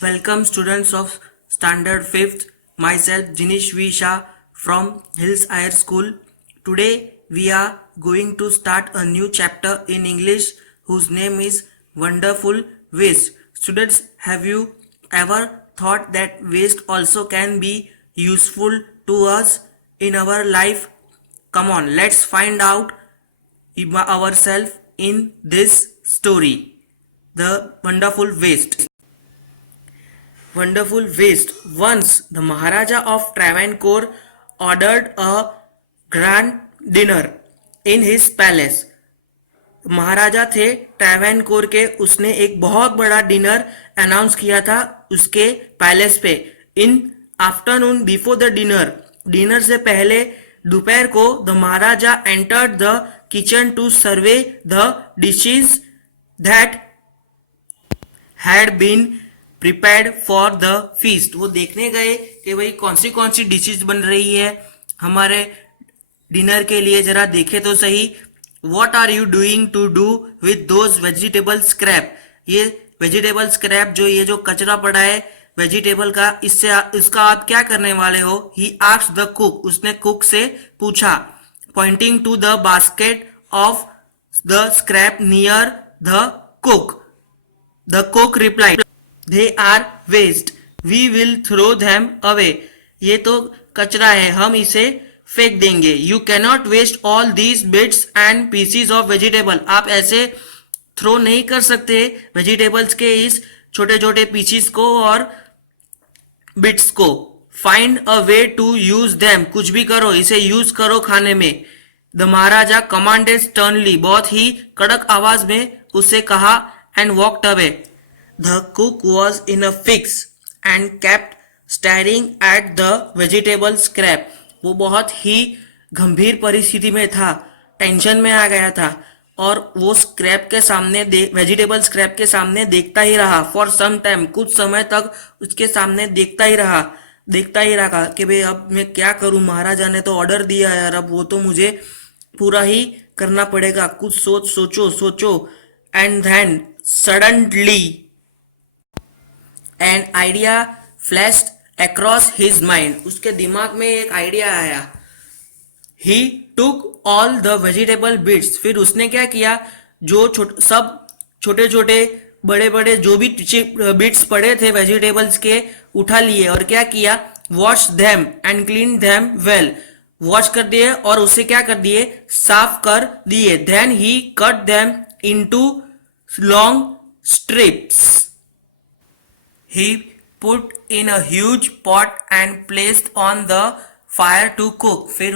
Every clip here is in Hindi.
Welcome students of Standard 5th, myself Jinish V. Shah from Hills Higher School. Today we are going to start a new chapter in English whose name is Wonderful Waste. Students, have you ever thought that waste also can be useful to us in our life? Come on, let's find out ourselves in this story. The Wonderful Waste. Wonderful waste. Once the Maharaja of Travancore ordered a grand dinner in his palace. महाराजा थे ट्रैवेनकोर के, उसने एक बहुत बड़ा डिनर अनाउंस किया था उसके पैलेस पे. In afternoon before the dinner से पहले दोपहर को the maharaja entered the kitchen to survey the dishes that had been prepared for the feast. वो देखने गए कि भाई कौन सी डिशेज बन रही है हमारे डिनर के लिए. जरा देखे तो सही. What are you doing to do with those vegetable scrap. ये वेजिटेबल स्क्रैप ये जो कचरा पड़ा है वेजिटेबल का, इसका आप क्या करने वाले हो. He asked the cook. उसने कुक से पूछा. Pointing to the basket of the scrap near the cook. The cook replied, They are waste. We will throw them away. ये तो कचरा है, हम इसे फेंक देंगे. You cannot waste all these bits and pieces of vegetable. आप ऐसे थ्रो नहीं कर सकते वेजिटेबल्स के इस छोटे छोटे पीसीस को और बिट्स को. Find a way to use them. कुछ भी करो, इसे यूज करो खाने में. The Maharaja commanded sternly. बहुत ही कड़क आवाज में उसे कहा and walked away. The cook was in a fix and kept staring at the vegetable scrap. वो बहुत ही गंभीर परिस्थिति में था, टेंशन में आ गया था और वो स्क्रैप के सामने वेजिटेबल स्क्रैप के सामने देखता ही रहा. फॉर सम टाइम, कुछ समय तक उसके सामने देखता ही रहा कि भाई अब मैं क्या करूं. महाराजा ने तो ऑर्डर दिया यार, अब वो तो मुझे पूरा ही करना पड़ेगा. कुछ सोचो. And then suddenly an idea flashed across his mind. उसके दिमाग में एक आइडिया आया. He took all the vegetable bits. फिर उसने क्या किया, जो सब छोटे छोटे बड़े बड़े जो भी बिट्स पड़े थे वेजिटेबल्स के उठा लिए और क्या किया, wash them and clean them well. Wash कर दिए और उसे क्या कर दिए, साफ कर दिए. Then he cut them into long strips. He put in a huge pot and placed on the fire to cook. फिर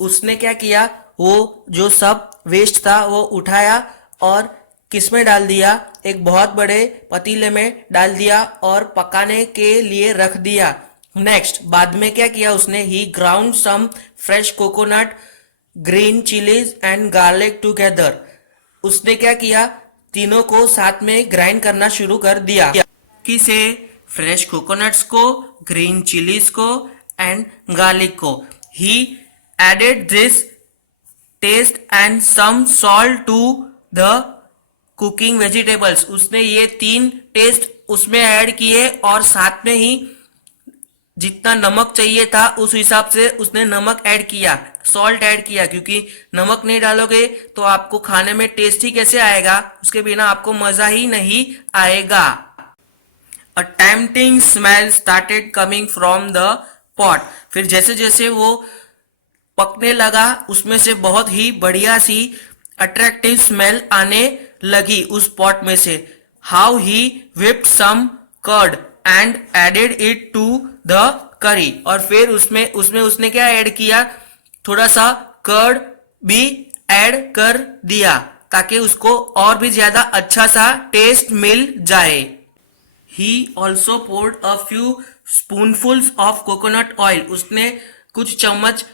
उसने क्या किया, वो जो सब वेस्ट था वो उठाया और किस में डाल दिया, एक बहुत बड़े पतीले में डाल दिया और पकाने के लिए रख दिया. नेक्स्ट, बाद में क्या किया उसने, he ground some fresh coconut, green chillies and garlic together. उसने क्या किया, तीनों को साथ में ग्राइंड करना शुरू कर दिया. किसे, फ्रेश कोकोनट्स को, ग्रीन चिलीज को एंड गार्लिक को. He added this taste and some salt to the cooking vegetables. उसने ये 3 टेस्ट उसमें ऐड किए और साथ में ही जितना नमक चाहिए था उस हिसाब से उसने नमक ऐड किया, सॉल्ट ऐड किया. क्योंकि नमक नहीं डालोगे तो आपको खाने में टेस्ट ही कैसे आएगा, उसके बिना आपको मजा ही नहीं आएगा. A tempting smell started coming from the pot. फिर जैसे जैसे वो पकने लगा उसमें से बहुत ही बढ़िया सी अट्रैक्टिव स्मेल आने लगी उस पॉट में से. How he whipped some curd and added it to the curry. और फिर उसमें उसने क्या ऐड किया, थोड़ा सा कर्ड भी ऐड कर दिया ताकि उसको और भी ज्यादा अच्छा सा टेस्ट मिल जाए. He also poured a few spoonfuls of coconut oil. उसने कुछ चम्मच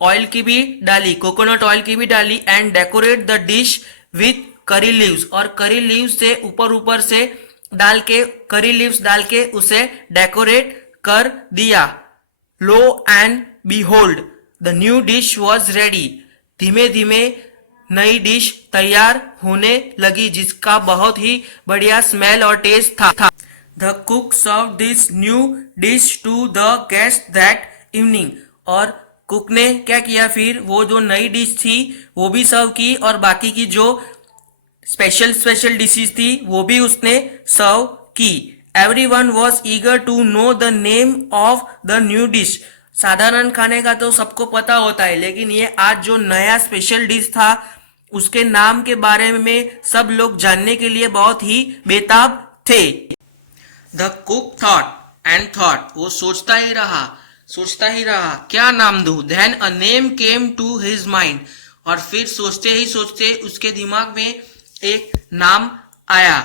ऑयल की भी डाली, कोकोनट ऑयल की भी डाली. And decorate the dish with curry leaves. और करी लीव्स से ऊपर से करी लीव्स डाल के उसे डेकोरेट कर दिया. Lo and behold the new dish was ready. धीमे धीमे नई डिश तैयार होने लगी जिसका बहुत ही बढ़िया स्मेल और टेस्ट था. The cook serve this new dish to the guest that evening. और कुक ने क्या किया, फिर वो जो नई डिश थी वो भी सर्व की और बाकी की जो स्पेशल डिशेज थी वो भी उसने सर्व की। Everyone was eager to know the name of the new dish. साधारण खाने का तो सबको पता होता है, लेकिन ये आज जो नया स्पेशल डिश था उसके नाम के बारे में सब लोग जानने के लिए बहुत ही बेताब थे। The cook thought and thought, वो सोचता ही रहा क्या नाम दूं। Then a name came to his mind, और फिर सोचते ही सोचते उसके दिमाग में एक नाम आया।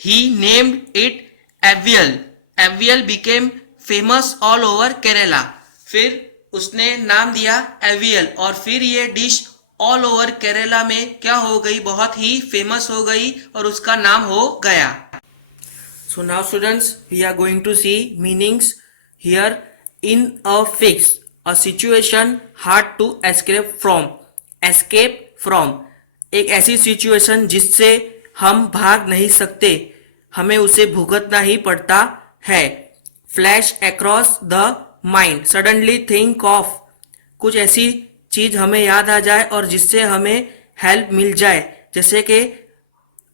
He named it avial. Avial became famous all over Kerala. फिर उसने नाम दिया एवियल, और फिर ये डिश ऑल ओवर केरला में क्या हो गई, बहुत ही फेमस हो गई और उसका नाम हो गया। So now students, we are going to see meanings here. In a fix, a situation hard to escape from. Escape from, एक ऐसी सिचुएशन जिससे हम भाग नहीं सकते, हमें उसे भुगतना ही पड़ता है। Flash across the mind, suddenly think of, कुछ ऐसी चीज हमें याद आ जाए और जिससे हमें हेल्प मिल जाए, जैसे कि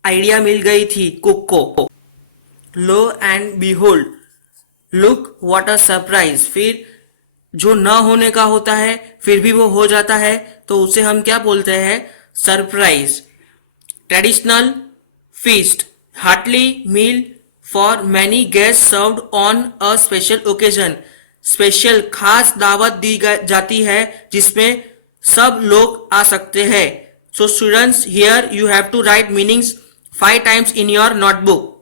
आइडिया मिल गई थी कुक को। Lo and behold, look what a surprise, फिर जो न होने का होता है फिर भी वो हो जाता है तो उसे हम क्या बोलते हैं, surprise. Traditional feast, hearty meal for many guest served on a special occasion, special खास दावत दी जाती है जिसमें सब लोग आ सकते हैं। So students, here you have to write meanings 5 times in your notebook.